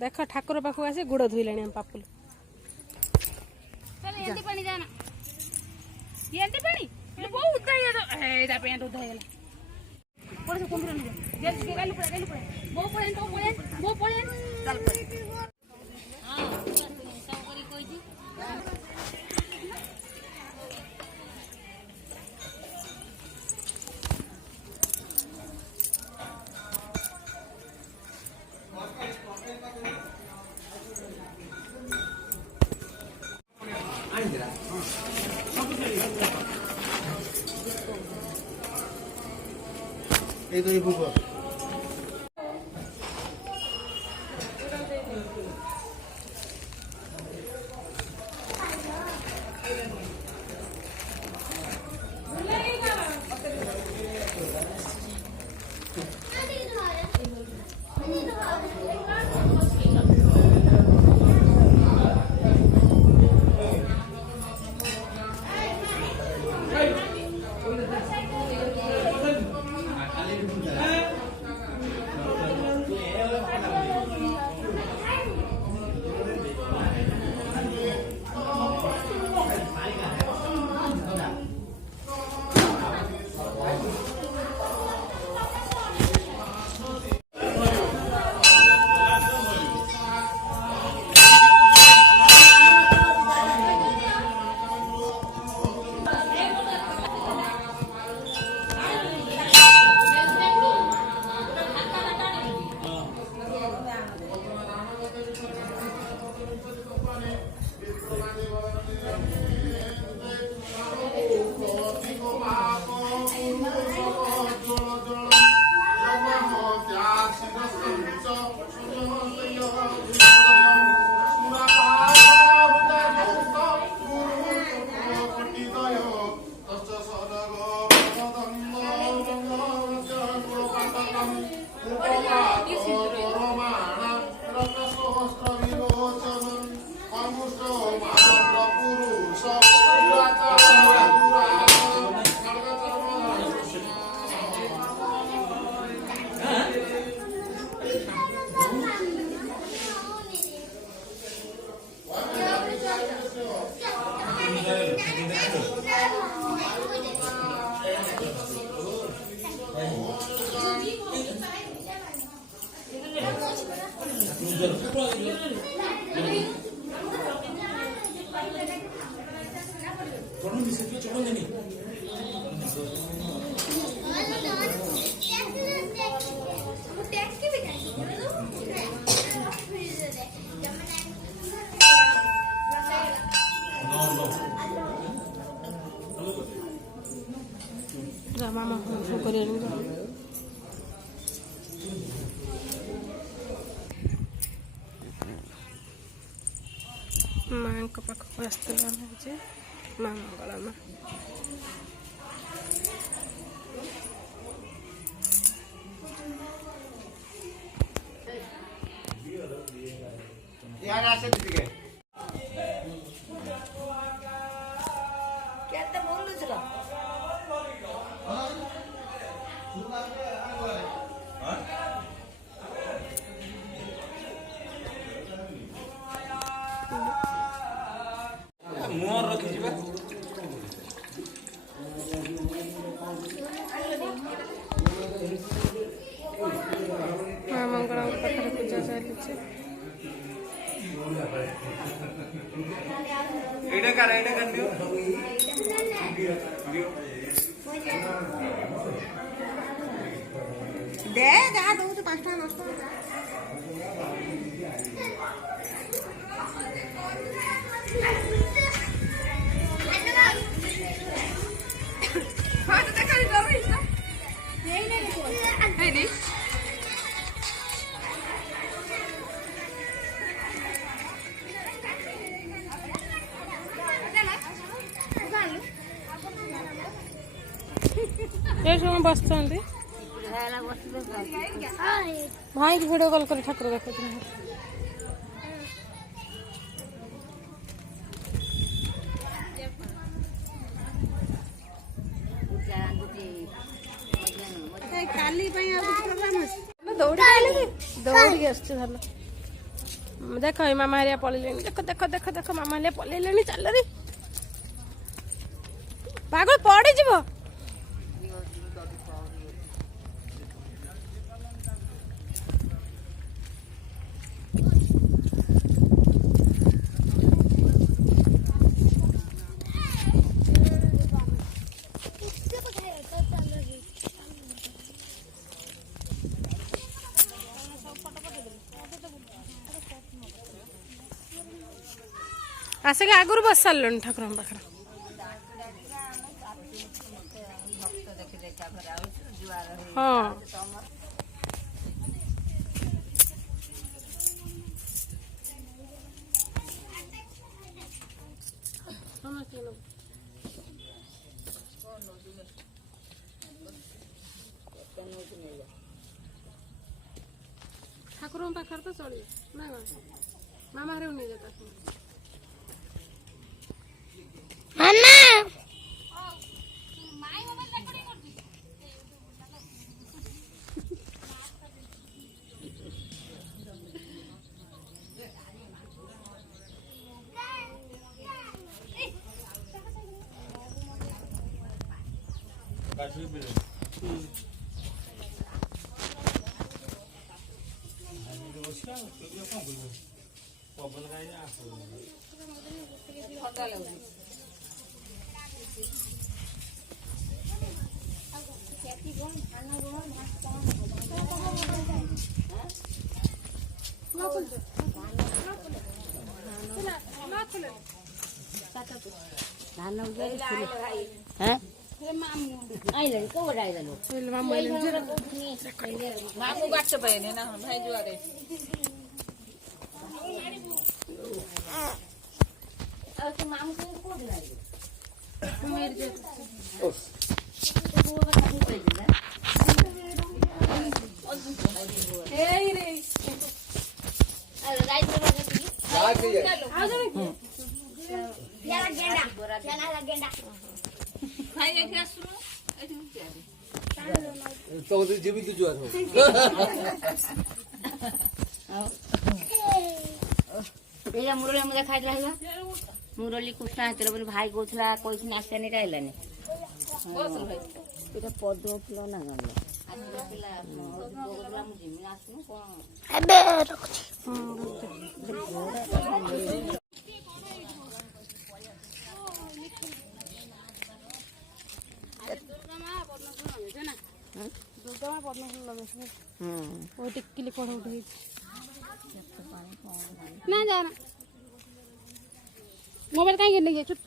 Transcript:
देख ठाकुर पाखु आसी गुड़ धोइला पापुल ये बुक मामा माँ को पाखक आसला माँ मंगला माँ दे जहाँ दो तो 5 टाइम नष्ट बस भाई की वीडियो कॉल कर ठाकुर देख काली ଦୌଡ଼ିକି ଆସୁଛି ଧନ। ଦେଖ ଏ ମାମା ହେରିଆ ପଳେଇଲେଣି। ଦେଖ ଦେଖ ଦେଖ ଦେଖ ମାମା ହେରିଆ ପଳେଇଲେଣି। ଚାଲରେ ପାଗଳ ପଡ଼ିଯିବ। ଆସିକି ଆଗରୁ ବସି ସାରିଲଣି ଠାକୁରଙ୍କ ପାଖରେ। ହଁ ଠାକୁରଙ୍କ ପାଖରେ ତ ଚଳିବ ନା କଣ? ମାମା ଘରେ ନେଇଯାଅ ତାକୁ। मुरली मुझे खाई मुरली कृष्णा हाथ बोली भाई कहला कही आसानी आइलानी पद्म फुल ना टिकिली कौन उठे ना जाना मोबाइल कहीं नहीं छुट